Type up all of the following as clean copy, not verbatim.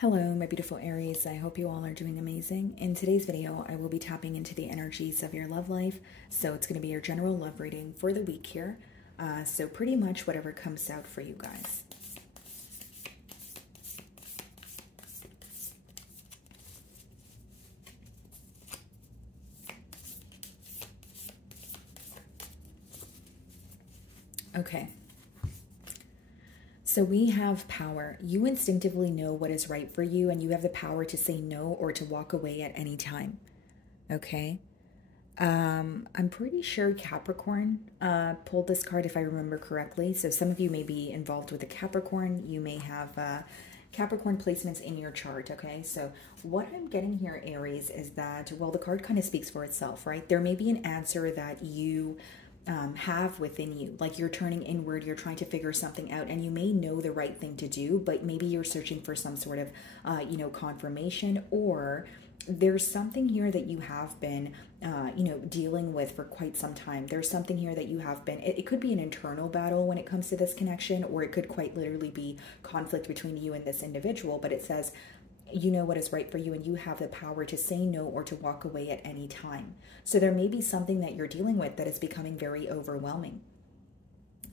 Hello, my beautiful Aries. I hope you all are doing amazing. In today's video, I will be tapping into the energies of your love life. So it's going to be your general love reading for the week here. So pretty much whatever comes out for you guys. Okay. So we have power. You instinctively know what is right for you, and you have the power to say no or to walk away at any time. Okay. I'm pretty sure Capricorn pulled this card if I remember correctly. So some of you may be involved with a Capricorn. You may have Capricorn placements in your chart, okay? So what I'm getting here, Aries, is that, well, the card kind of speaks for itself, right? There may be an answer that you have within you, like you're turning inward, you're trying to figure something out, and you may know the right thing to do, but maybe you're searching for some sort of confirmation, or there's something here that you have been dealing with for quite some time. There's something here that you have been, it could be an internal battle when it comes to this connection, or it could quite literally be conflict between you and this individual. But it says you know what is right for you, and you have the power to say no or to walk away at any time. So there may be something that you're dealing with that is becoming very overwhelming.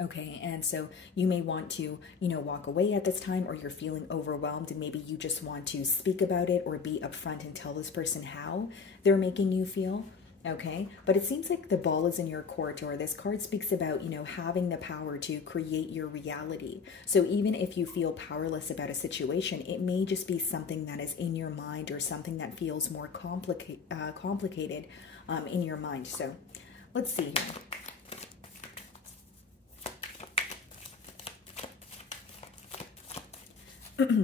Okay, and so you may want to, walk away at this time, or you're feeling overwhelmed, and maybe you just want to speak about it or be upfront and tell this person how they're making you feel. Okay, but it seems like the ball is in your court, or this card speaks about, having the power to create your reality. So even if you feel powerless about a situation, it may just be something that is in your mind, or something that feels more complicated in your mind. So let's see here.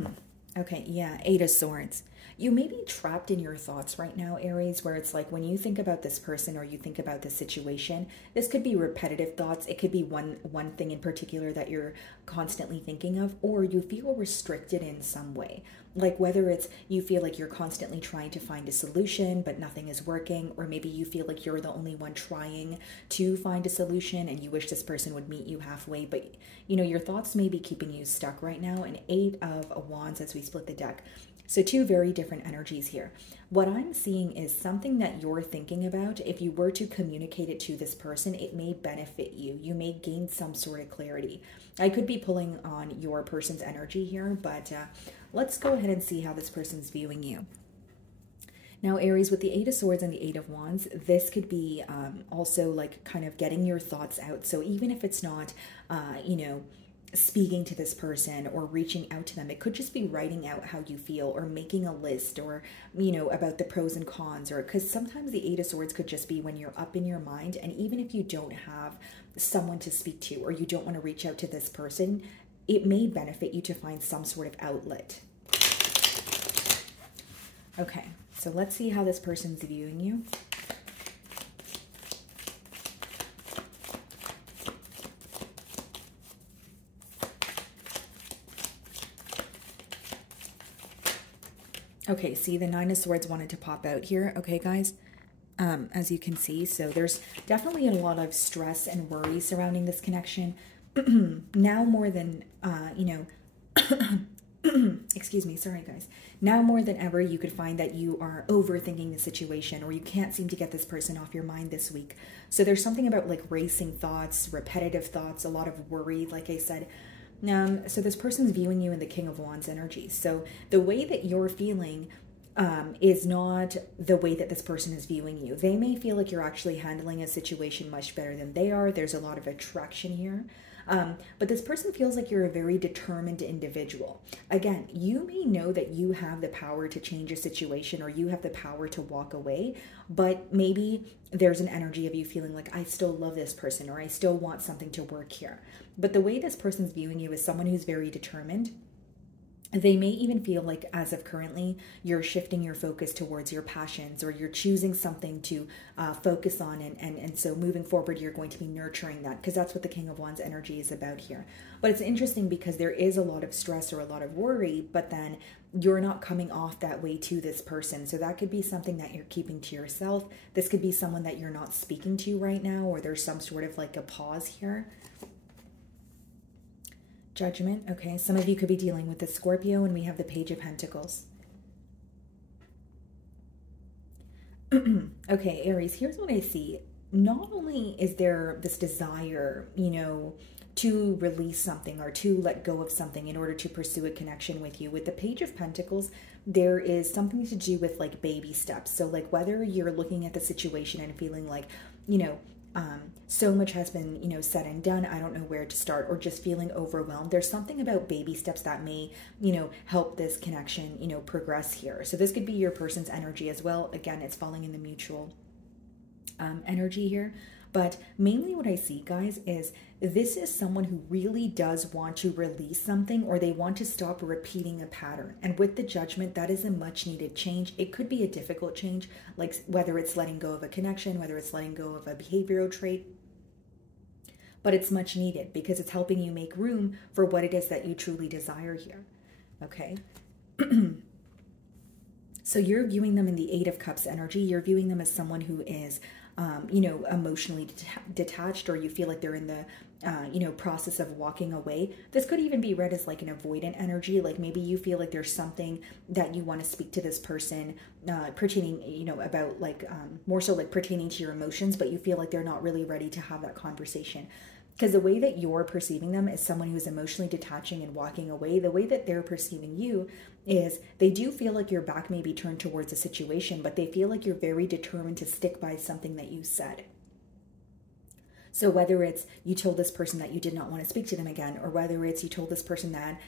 Okay, yeah, Eight of Swords. You may be trapped in your thoughts right now, Aries, where it's like when you think about this person or you think about this situation, this could be repetitive thoughts. It could be one thing in particular that you're constantly thinking of, or you feel restricted in some way. Like whether it's you feel like you're constantly trying to find a solution, but nothing is working, or maybe you feel like you're the only one trying to find a solution and you wish this person would meet you halfway, but your thoughts may be keeping you stuck right now. And Eight of Wands as we split the deck. So two very different energies here. What I'm seeing is something that you're thinking about. If you were to communicate it to this person, it may benefit you. You may gain some sort of clarity. I could be pulling on your person's energy here, but let's go ahead and see how this person's viewing you. Now, Aries, with the Eight of Swords and the Eight of Wands, this could be also like kind of getting your thoughts out. So even if it's not, speaking to this person or reaching out to them, it could just be writing out how you feel, or making a list, or about the pros and cons, or because sometimes the Eight of Swords could just be when you're up in your mind, and even if you don't have someone to speak to, or you don't want to reach out to this person, it may benefit you to find some sort of outlet. Okay, so let's see how this person's viewing you. Okay, see, the Nine of Swords wanted to pop out here. Okay, guys, as you can see, so there's definitely a lot of stress and worry surrounding this connection. Now more than, excuse me, sorry, guys. Now more than ever, you could find that you are overthinking the situation, or you can't seem to get this person off your mind this week. So there's something about like racing thoughts, repetitive thoughts, a lot of worry, like I said. So this person's viewing you in the King of Wands energy. So the way that you're feeling is not the way that this person is viewing you. They may feel like you're actually handling a situation much better than they are. There's a lot of attraction here. But this person feels like you're a very determined individual. Again, you may know that you have the power to change a situation, or you have the power to walk away, but maybe there's an energy of you feeling like, I still love this person, or I still want something to work here. But the way this person's viewing you is someone who's very determined. They may even feel like, as of currently, you're shifting your focus towards your passions, or you're choosing something to focus on. And so moving forward, you're going to be nurturing that, because that's what the King of Wands energy is about here. But it's interesting because there is a lot of stress or a lot of worry, but then you're not coming off that way to this person. So that could be something that you're keeping to yourself. This could be someone that you're not speaking to right now, or there's some sort of like a pause here. Judgment. Okay, some of you could be dealing with the Scorpio, and we have the Page of Pentacles. Okay, Aries, here's what I see. Not only is there this desire, to release something or to let go of something in order to pursue a connection with you. With the Page of Pentacles, there is something to do with like baby steps. So like whether you're looking at the situation and feeling like, so much has been, said and done, I don't know where to start, or just feeling overwhelmed. There's something about baby steps that may, help this connection, progress here. So this could be your person's energy as well. Again, it's falling in the mutual energy here. But mainly what I see, guys, is this is someone who really does want to release something, or they want to stop repeating a pattern. And with the Judgment, that is a much needed change. It could be a difficult change, like whether it's letting go of a connection, whether it's letting go of a behavioral trait. But it's much needed because it's helping you make room for what it is that you truly desire here. Okay? So you're viewing them in the Eight of Cups energy. You're viewing them as someone who is emotionally detached, or you feel like they're in the, process of walking away. This could even be read as like an avoidant energy. Like maybe you feel like there's something that you want to speak to this person pertaining, about like, more so like pertaining to your emotions, but you feel like they're not really ready to have that conversation. Because the way that you're perceiving them as someone who's emotionally detaching and walking away, the way that they're perceiving you is they do feel like your back may be turned towards a situation, but they feel like you're very determined to stick by something that you said. So whether it's you told this person that you did not want to speak to them again, or whether it's you told this person that,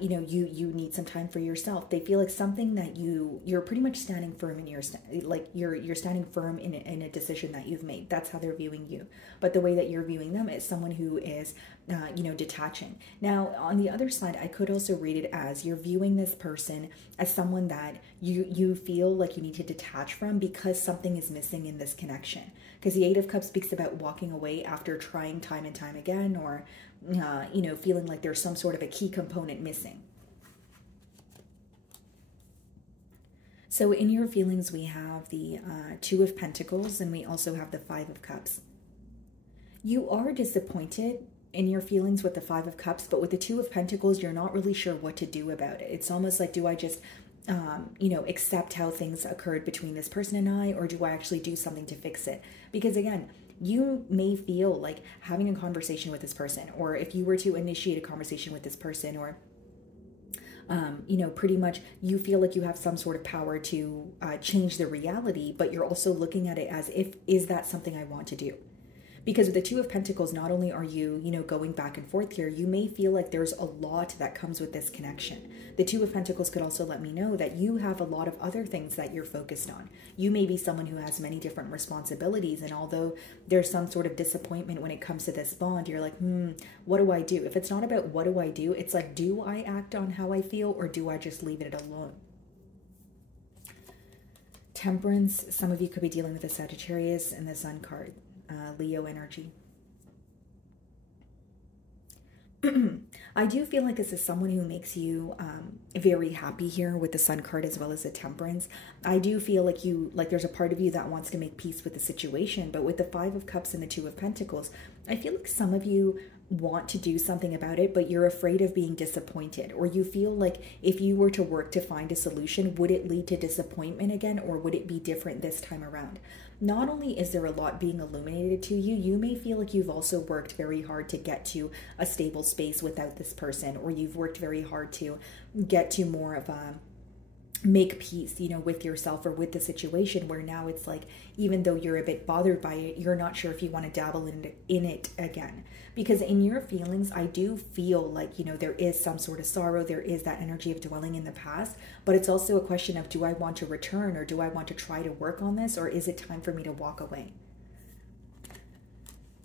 you need some time for yourself, they feel like something that you're pretty much standing firm in you're standing firm in a decision that you've made. That's how they're viewing you. But the way that you're viewing them is someone who is, detaching. Now, on the other side, I could also read it as you're viewing this person as someone that you feel like you need to detach from because something is missing in this connection. Because the Eight of Cups speaks about walking away after trying time and time again, or, feeling like there's some sort of a key component missing. So in your feelings, we have the Two of Pentacles, and we also have the Five of Cups. You are disappointed in your feelings with the Five of Cups, but with the Two of Pentacles, you're not really sure what to do about it. It's almost like, do I just accept how things occurred between this person and I, or do I actually do something to fix it? Because again, you may feel like having a conversation with this person, or if you were to initiate a conversation with this person, or pretty much you feel like you have some sort of power to change the reality, but you're also looking at it as if, is that something I want to do? Because with the Two of Pentacles, not only are you, going back and forth here, you may feel like there's a lot that comes with this connection. The Two of Pentacles could also let me know that you have a lot of other things that you're focused on. You may be someone who has many different responsibilities, and although there's some sort of disappointment when it comes to this bond, you're like, what do I do? If it's not about what do I do, it's like, do I act on how I feel, or do I just leave it alone? Temperance, some of you could be dealing with the Sagittarius and the Sun card. Leo energy. I do feel like this is someone who makes you very happy here with the Sun card as well as the Temperance. I do feel like there's a part of you that wants to make peace with the situation, but with the Five of Cups and the Two of Pentacles, I feel like some of you want to do something about it, but you're afraid of being disappointed, or you feel like if you were to work to find a solution, would it lead to disappointment again, or would it be different this time around? Not only is there a lot being illuminated to you, you may feel like you've also worked very hard to get to a stable space without this person, or you've worked very hard to get to more of a make peace, with yourself or with the situation, where now it's like, even though you're a bit bothered by it, you're not sure if you want to dabble in it again. Because in your feelings, I do feel like, there is some sort of sorrow, there is that energy of dwelling in the past, but it's also a question of, do I want to return, or do I want to try to work on this, or is it time for me to walk away?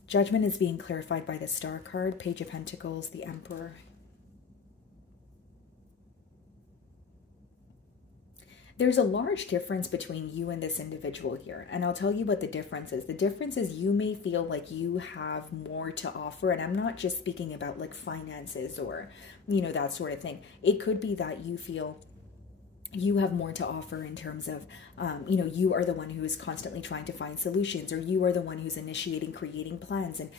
Judgment is being clarified by the Star card, Page of Pentacles, the Emperor. There's a large difference between you and this individual here. And I'll tell you what the difference is. The difference is you may feel like you have more to offer. And I'm not just speaking about like finances or, that sort of thing. It could be that you feel you have more to offer in terms of, you are the one who is constantly trying to find solutions, or you are the one who's initiating, creating plans. And,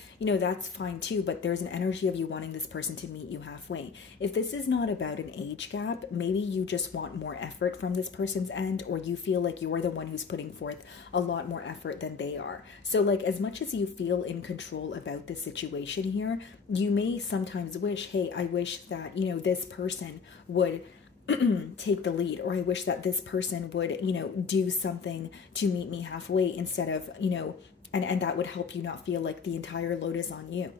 that's fine too, but there's an energy of you wanting this person to meet you halfway. If this is not about an age gap, maybe you just want more effort from this person's end, or you feel like you're the one who's putting forth a lot more effort than they are. So like, as much as you feel in control about this situation here, you may sometimes wish, hey, I wish that, this person would take the lead, or I wish that this person would, do something to meet me halfway instead of, and that would help you not feel like the entire load is on you.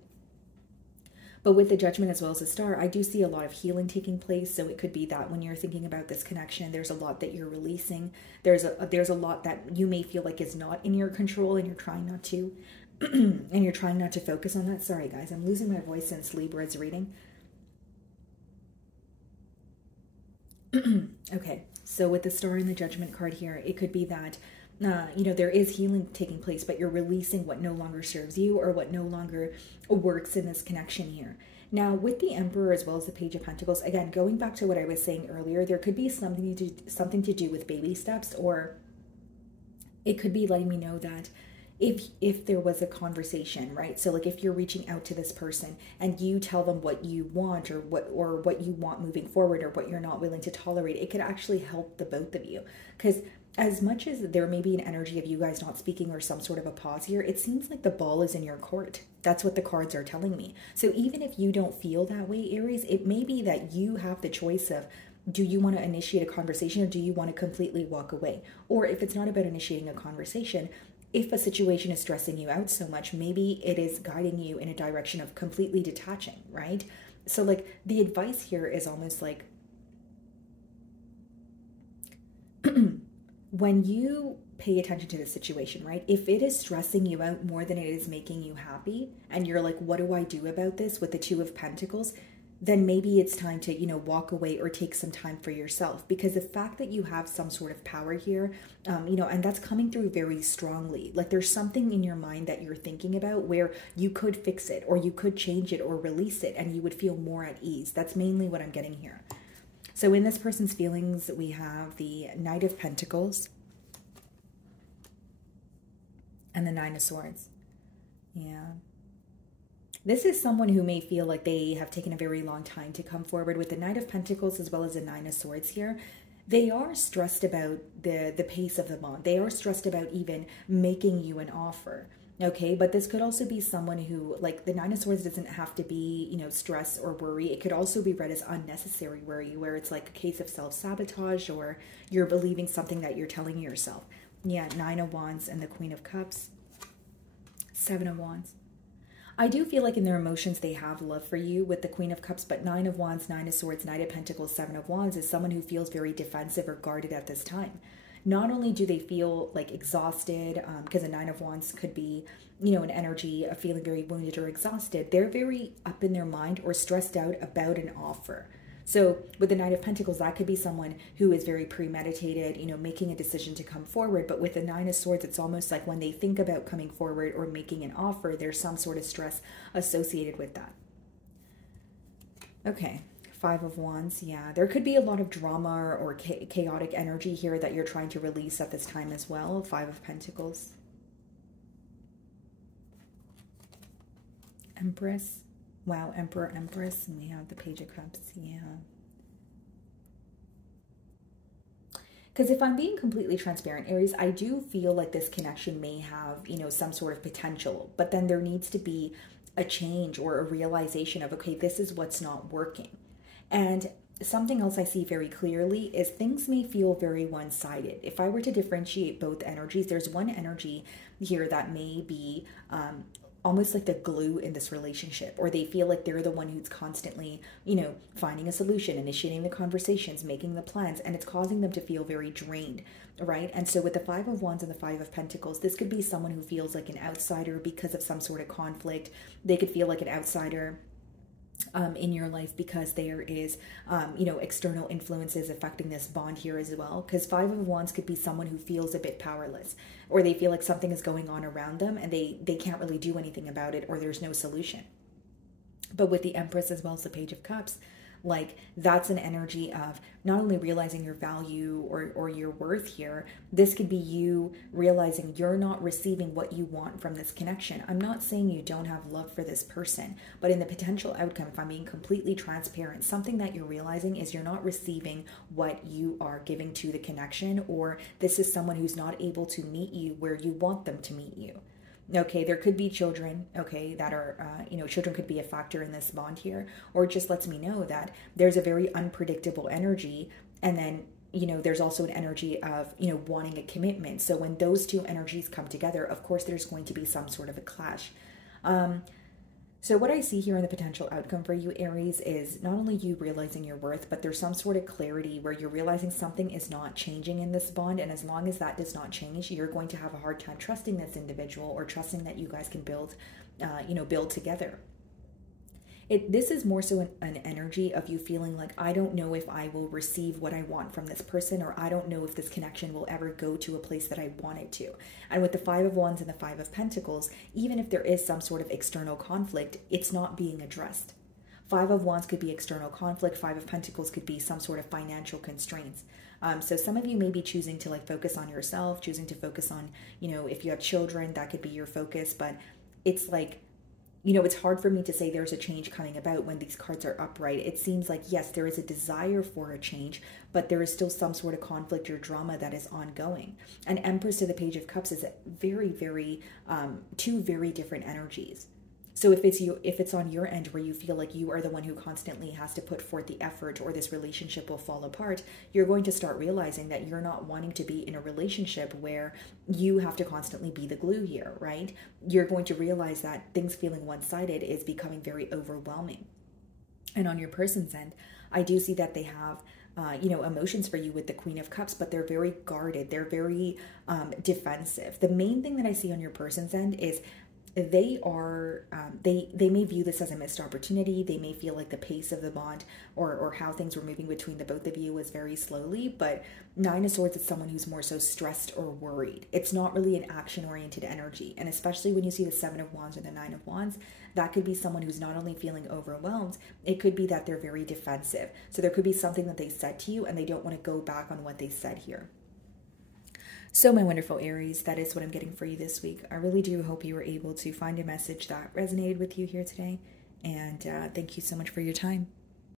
But with the Judgment as well as the Star, I do see a lot of healing taking place. So it could be that when you're thinking about this connection, there's a lot that you're releasing. There's a lot that you may feel like is not in your control, and you're trying not to, and you're trying not to focus on that. Sorry guys, I'm losing my voice since Libra's reading. Okay, so with the Star and the Judgment card here, it could be that, there is healing taking place, but you're releasing what no longer serves you, or what no longer works in this connection here. Now, with the Emperor as well as the Page of Pentacles, again, going back to what I was saying earlier, there could be something to do with baby steps, or it could be letting me know that if there was a conversation, right? So like, if you're reaching out to this person and you tell them what you want, or what you want moving forward, or what you're not willing to tolerate, it could actually help the both of you. Because as much as there may be an energy of you guys not speaking, or some sort of a pause here, it seems like the ball is in your court. That's what the cards are telling me. So even if you don't feel that way, Aries, it may be that you have the choice of, do you want to initiate a conversation, or do you want to completely walk away? Or if it's not about initiating a conversation, if a situation is stressing you out so much, maybe it is guiding you in a direction of completely detaching, right? So like, the advice here is almost like, when you pay attention to the situation, right? If it is stressing you out more than it is making you happy, and you're like, what do I do about this with the Two of Pentacles? Then maybe it's time to, walk away, or take some time for yourself. Because the fact that you have some sort of power here, and that's coming through very strongly. Like, there's something in your mind that you're thinking about where you could fix it, or you could change it, or release it, and you would feel more at ease. That's mainly what I'm getting here. So in this person's feelings, we have the Knight of Pentacles and the Nine of Swords. Yeah. This is someone who may feel like they have taken a very long time to come forward. With the Knight of Pentacles as well as the Nine of Swords here, they are stressed about the pace of the bond. They are stressed about even making you an offer. Okay, but this could also be someone who, like, the Nine of Swords doesn't have to be, stress or worry. It could also be read as unnecessary worry, where it's like a case of self-sabotage, or you're believing something that you're telling yourself. Yeah, Nine of Wands and the Queen of Cups. Seven of Wands. I do feel like in their emotions they have love for you with the Queen of Cups, but Nine of Wands, Nine of Swords, Knight of Pentacles, Seven of Wands is someone who feels very defensive or guarded at this time. Not only do they feel like exhausted, because a Nine of Wands could be, an energy of feeling very wounded or exhausted, they're very up in their mind or stressed out about an offer. So with the Knight of Pentacles, that could be someone who is very premeditated, making a decision to come forward. But with the Nine of Swords, it's almost like when they think about coming forward or making an offer, there's some sort of stress associated with that. Okay, Five of Wands. Yeah, there could be a lot of drama or chaotic energy here that you're trying to release at this time as well. Five of Pentacles. Empress. Wow, Emperor, Empress, and we have the Page of Cups. Yeah. Because if I'm being completely transparent, Aries, I do feel like this connection may have, some sort of potential, but then there needs to be a change or a realization of, okay, this is what's not working. And something else I see very clearly is things may feel very one-sided. If I were to differentiate both energies, there's one energy here that may be almost like the glue in this relationship, or they feel like they're the one who's constantly, finding a solution, initiating the conversations, making the plans, and it's causing them to feel very drained, right? And so with the Five of Wands and the Five of Pentacles, this could be someone who feels like an outsider because of some sort of conflict. They could feel like an outsider in your life because there is, external influences affecting this bond here as well. Because Five of Wands could be someone who feels a bit powerless, or they feel like something is going on around them and they can't really do anything about it, or there's no solution. But with the Empress as well as the Page of Cups, Like that's an energy of not only realizing your value or your worth here, this could be you realizing you're not receiving what you want from this connection. I'm not saying you don't have love for this person, but in the potential outcome, if I'm being completely transparent, something that you're realizing is you're not receiving what you are giving to the connection, or this is someone who's not able to meet you where you want them to meet you. Okay, there could be children, okay, that are, children could be a factor in this bond here, or it just lets me know that there's a very unpredictable energy. And then, there's also an energy of, wanting a commitment. So when those two energies come together, of course, there's going to be some sort of a clash. So what I see here in the potential outcome for you, Aries, is not only you realizing your worth, but there's some sort of clarity where you're realizing something is not changing in this bond. And as long as that does not change, you're going to have a hard time trusting this individual or trusting that you guys can build together. This is more so an energy of you feeling like, I don't know if I will receive what I want from this person, or I don't know if this connection will ever go to a place that I want it to. And with the Five of Wands and the Five of Pentacles, even if there is some sort of external conflict, it's not being addressed. Five of Wands could be external conflict. Five of Pentacles could be some sort of financial constraints. So some of you may be choosing to focus on yourself, choosing to focus on, if you have children, that could be your focus. But it's like, it's hard for me to say there's a change coming about when these cards are upright. It seems like, yes, there is a desire for a change, but there is still some sort of conflict or drama that is ongoing. And Empress to the Page of Cups is very, very, two very different energies. So if it's on your end where you feel like you are the one who constantly has to put forth the effort, or this relationship will fall apart, you're going to start realizing that you're not wanting to be in a relationship where you have to constantly be the glue here, right? You're going to realize that things feeling one-sided is becoming very overwhelming. And on your person's end, I do see that they have emotions for you with the Queen of Cups, but they're very guarded. They're very defensive. The main thing that I see on your person's end is they are, they may view this as a missed opportunity. They may feel like the pace of the bond or how things were moving between the both of you was very slowly, but Nine of Swords is someone who's more so stressed or worried. It's not really an action-oriented energy. And especially when you see the Seven of Wands or the Nine of Wands, that could be someone who's not only feeling overwhelmed, it could be that they're very defensive. So there could be something that they said to you and they don't want to go back on what they said here. So my wonderful Aries, that is what I'm getting for you this week. I really do hope you were able to find a message that resonated with you here today. And thank you so much for your time.